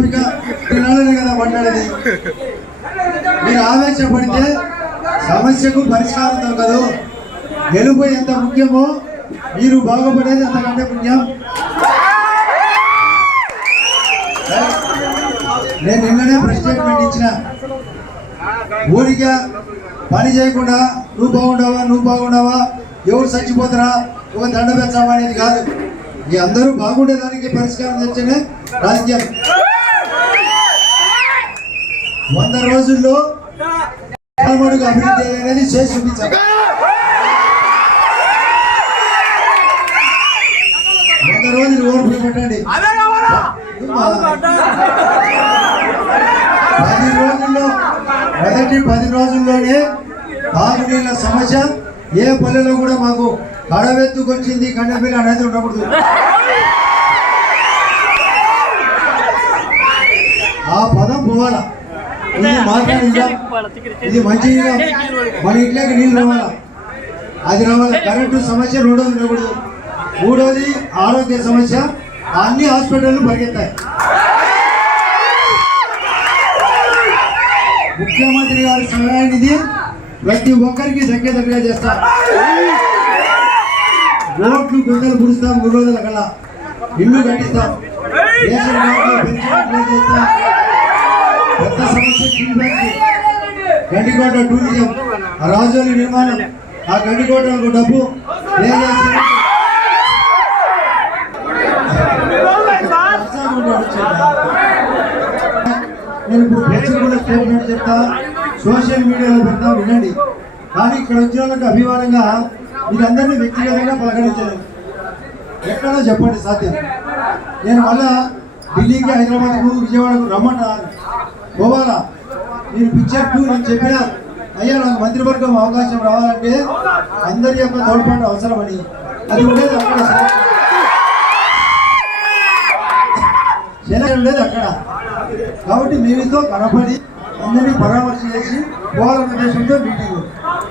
ఓపిక తినాలని కదా మాట్లాడేది. మీరు ఆవేశపడితే సమస్యకు పరిష్కారం దొరకదు. గెలుపు ఎంత ముఖ్యమో మీరు బాగుపడేది అంతకంటే ముఖ్యం. నేను నిన్ననే ప్రెస్ స్టేట్మెంట్ ఇచ్చిన, ఊరిగా పని చేయకుండా నువ్వు బాగుండవా ఎవరు చచ్చిపోతారా ఒక దండ పెంచావా అనేది కాదు. ఈ అందరూ బాగుండేదానికి పరిష్కారం తెచ్చనే రాజకీయం. 100 రోజుల్లో అభివృద్ధి అనేది చేసి చూపించాలి. 100 రోజులు ఓర్పు పెట్టండి. 10 రోజుల్లో మొదటి 10 రోజుల్లోనే తాగునీళ్ళ సమస్య ఏ పల్లెలో కూడా మాకు కడవెత్తుకొచ్చింది కండపిల్ల అనేది ఉండకూడదు. ఆ పదం పోవాలా. ఇది మాట్లాడినా ఇది మంచి మన ఇంట్లోకి నీళ్ళు రావాలా, అది రావాలా. కరెంటు సమస్య 2 ఉండకూడదు. 3వది ఆరోగ్య సమస్య, అన్ని హాస్పిటళ్ళు పరిగెత్తాయి. ముఖ్యమంత్రి గారి సహాయ నిధి ప్రతి ఒక్కరికి దగ్గరగా చేస్తారు. ఓట్లు గుంతలు పుడుస్తాం, 3 రోజుల కల్లా ఇల్లు కట్టిస్తాం. రేషన్ కార్డు చేస్తాం. కొత్త సమస్య గండికోట టూరిజం, రాజోలి నిర్మాణం, ఆ గండికోట డబ్బు నేను ఇప్పుడు ప్రెస్ కూడా స్టేట్మెంట్ చెప్తా, సోషల్ మీడియాలో పెడతా, వినండి. కానీ ఇక్కడ వచ్చిన వాళ్ళకి అభిమానంగా మీరందరినీ వ్యక్తిగతంగా పలకరించలేదు. ఎక్కడో చెప్పండి సాధ్యం. నేను మళ్ళా ఢిల్లీకి, హైదరాబాద్కు, విజయవాడకు రమ్మంటాను, పోవాలా. మీరు పిక్చర్ 2 నేను చెప్పినా, అయ్యా నాకు మంత్రివర్గం అవకాశం రావాలంటే అందరి యొక్క తోడ్పాటు అవసరమని. అది ఉండేది అక్కడ, ఉండేది అక్కడ. కాబట్టి మీతో కనపడి అందరినీ పరామర్శ చేసి పోవాలన్న ఉద్దేశంతో మీటింగ్.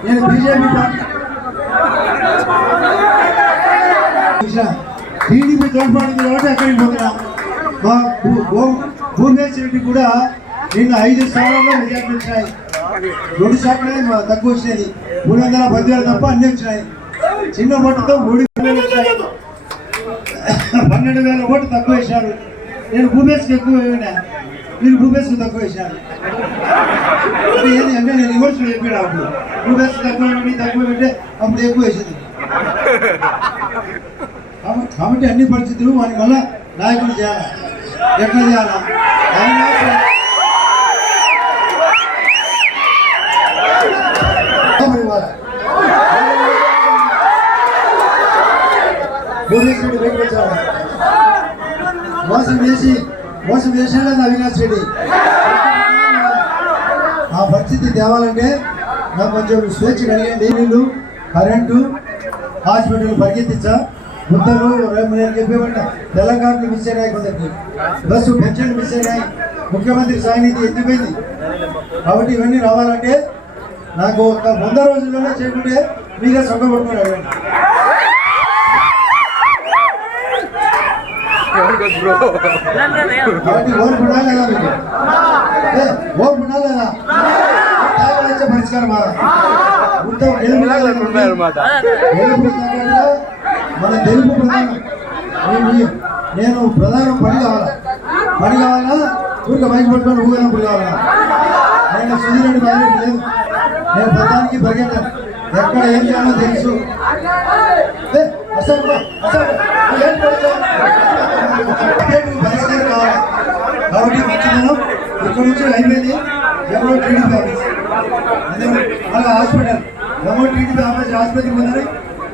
నేను బీజేపీ పార్టీ టీడీపీ తోడ్పాడింది కాబట్టి అక్కడికి పోతున్నా. మా భూమేశ్ రెడ్డి కూడా నిన్న 5 స్థానాల్లో మెజార్టీ వచ్చినాయి. 2 శాఖలే తక్కువ వచ్చినాయి. 310,000 తప్ప అన్ని వచ్చినాయి. చిన్న ఓటుతో 3,000 వచ్చాయి. 12,000 ఓటు తక్కువ వేశారు. నేను భూమేశ్కి ఎక్కువ వేయనా, మీరు భూమేశ్కు తక్కువ వేశారు. అంటే నేను రివర్స్ చెప్పాడు. అప్పుడు భూమేశ్ తక్కువ పెట్టే అప్పుడు ఎక్కువ వేసింది. కాబట్టి అన్ని పరిస్థితులు వారి వల్ల నాయకులు చేయాలి. ఎట్లా చేయాలా? భూమేశ్ రెడ్డి బయటకు వచ్చాడు. మోసం చేశాడు అవినాష్ రెడ్డి. ఆ పరిస్థితి తేవాలంటే నాకు కొంచెం స్వేచ్ఛ కలిగండి. నీళ్ళు, కరెంటు, హాస్పిటల్ పరిగెత్తించా. ఉత్తరు నేను చెప్పేవాడిన తెలంగాణలు మిస్ అయినాయి, కొందరికి బస్సు పెన్షన్లు మిస్ అయినాయి, ముఖ్యమంత్రి సాయనిధి ఎత్తిపోయింది. కాబట్టి ఇవన్నీ రావాలంటే నాకు ఒక 100 రోజుల్లోనే చేయకుంటే మీరే సొంగబడుకున్నాడు. కాబట్టి ఓర్పు ఉండాలి కదా, మీకు ఓర్పు ఉండాలి కదా. పరిష్కారమా మన తెలుగు ప్రధానం. నేను ప్రధానం పని కావాలా ఊరిక బైక్ పట్టుకొని ఊగినప్పుడు కావాలా. నేను సుధీరెడ్డి బాధ్యత లేదు. నేను ప్రధానికి పరిగెత్తాను. ఎక్కడ ఏం చేయాలో తెలుసు. పరిష్కారం కావాలి. కాబట్టి మంచిదనం ఇక్కడ నుంచి అయిపోయింది. ఎవరో టీడీపీ ఆఫీస్, మళ్ళీ హాస్పిటల్, ఎవరో టీడీపీ ఆఫీస్ ఆసుపత్రికి పోతారు.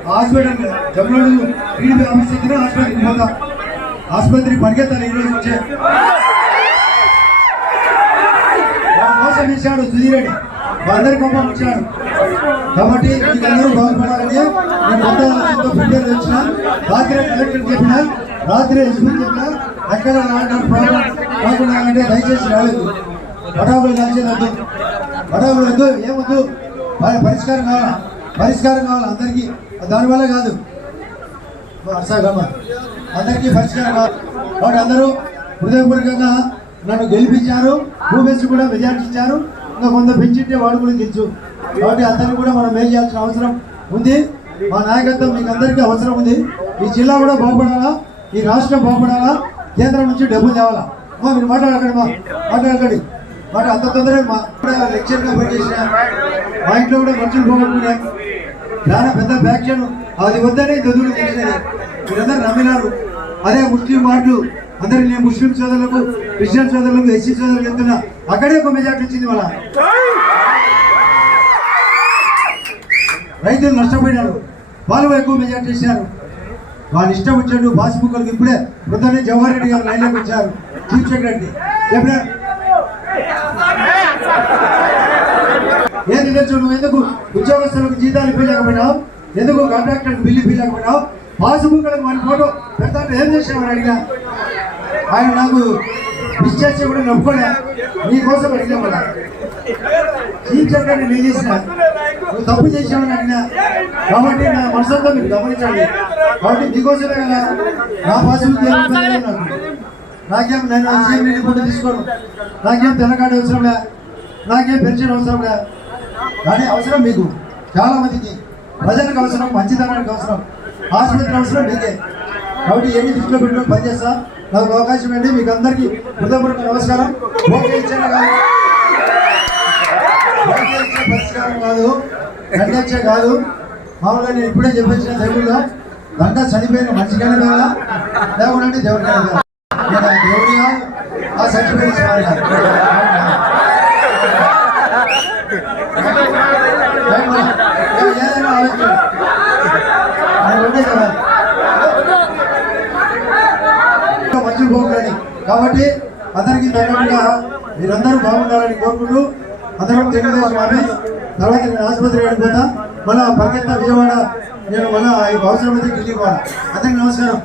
హాస్పిటల్ జమ్మూడు టీడీపీ ఆఫీస్ దగ్గర హాస్పిటల్కి పోతాం. ఆసుపత్రి పరిగెత్తాలి. ఈరోజు వచ్చే మోసం ఇచ్చాడు సుధీరెడ్డి, అందరి కోపం ఇచ్చాడు. కాబట్టి మీకందరూ బాగుపడాలని నేను కొత్త ఆలోచనతో ప్రిపేర్ చేసిన. రాత్రి కలెక్టర్ చెప్పిన, రాత్రి ఎస్పీ చెప్పిన, ఎక్కడ రాకుండా అంటే దయచేసి రాలేదు. పటాకులు కాల్చేదొద్దు, పటాకులు వద్దు, ఏమొద్దు. పరిష్కారం కావాలి అందరికీ. దానివల్ల కాదు, అందరికీ పరిష్కారం కావాలి. కాబట్టి అందరూ హృదయపూర్వకంగా నన్ను గెలిపించారు, భూమేసి కూడా మెజార్టీ ఇచ్చారు. ఇంకా కొంత పెంచింటే వాడు కూడా గెలుచు. కాబట్టి అతన్ని కూడా మనం మేలు చేయాల్సిన అవసరం ఉంది. మా నాయకత్వం మీకు అందరికీ అవసరం ఉంది. ఈ జిల్లా కూడా బాగుపడాలా, ఈ రాష్ట్రం బాగుపడాలా, కేంద్రం నుంచి డబ్బులు తేవాలా. మీరు మాట్లాడకండి, మాట్లాడకండి. మాట అంత తొందరగా మా లెక్చర్గా పనిచేసిన మా ఇంట్లో కూడా మనుషులు పోగొట్టుకునే చాలా పెద్ద ఫ్యాక్షన్ అది వద్దనే చదువులు చేసినది. మీరందరూ నమ్మినారు. అదే ముస్లిం వార్డు అందరికి నేను ముస్లిం సోదరులకు, క్రిస్టియన్ సోదరులకు, ఎస్సీ సోదరులకు చెప్తున్నా, అక్కడే ఒక మెజార్టీ వచ్చింది. వాళ్ళ రైతులు నష్టపోయినారు, వాళ్ళు ఎక్కువ మెజార్టీ ఇచ్చినారు. వాళ్ళు ఇష్టం వచ్చాడు పాస్బుక్లకు. ఇప్పుడే పొద్దున్నే జవహర్ రెడ్డి గారు లైన్లోకి వచ్చారు, చీఫ్ సెక్రటరీ చెప్పిన ఏది తెచ్చు, నువ్వు ఎందుకు ఉద్యోగస్తులకు జీతాలు ఇవ్వలేకపోయినావు, ఎందుకు కాంట్రాక్టర్కి బిల్లు ఇవ్వలేకపోయినావు, పాస్బుక్లకు మన ఫోటో పెడతా ఏం చేసామని అడిగా. ఆయన నాకు మిస్ చేసి కూడా నొప్పుకోలే, నీకోసం అడిగా. మన చీఫ్ సెక్రటరీ నేను చేసిన, నువ్వు తప్పు చేసామని అడిగినా. కాబట్టి నా మనసుతో మీరు గమనించండి. కాబట్టి మీకోసమే కదా నా పాస్బుక్ నాకేం నేను సీఎం ఫోటో తీసుకోను, నాకేం తెల్లకాడ అవసరంలే, నాకేం పెన్షన్ అవసరంలే. కానీ అవసరం మీకు చాలా మందికి, ప్రజలకు అవసరం, మంచితనానికి అవసరం, ఆసుపత్రి అవసరం మీకే. కాబట్టి ఎన్ని దృష్టిలో పెట్టుకుని పనిచేస్తా. నాకు అవకాశం అండి. మీకు అందరికీ హృదయపూర్వక నమస్కారం. ఓకే ఇచ్చాను కాదు, ఓకే ఇచ్చే పరిష్కారం కాదు, దండచ్చే కాదు. మామూలుగా నేను ఇప్పుడే చెప్పేసిన తెలుగులో దండ చనిపోయిన మనిషికైనా కదా, దేవుడు దేవుడికైనా కదా. నేను ఆ దేవుడిగా ఆ సర్టిఫికేట్ ఏదైనా ఆలోచన ఉండే కదా మంచి పోకూడని. కాబట్టి అందరికీ తగ్గట్టుగా మీరందరూ బాగుండాలని కోరుకుంటూ అందరం తెలుగుదేశం ఆఫీస్ తర్వాత నేను ఆసుపత్రి వెళ్ళిపోతా. మళ్ళీ పరిగెత్త విజయవాడ నేను మళ్ళీ అవసరమైతే ఢిల్లీ పోవాలి. అందరికీ నమస్కారం.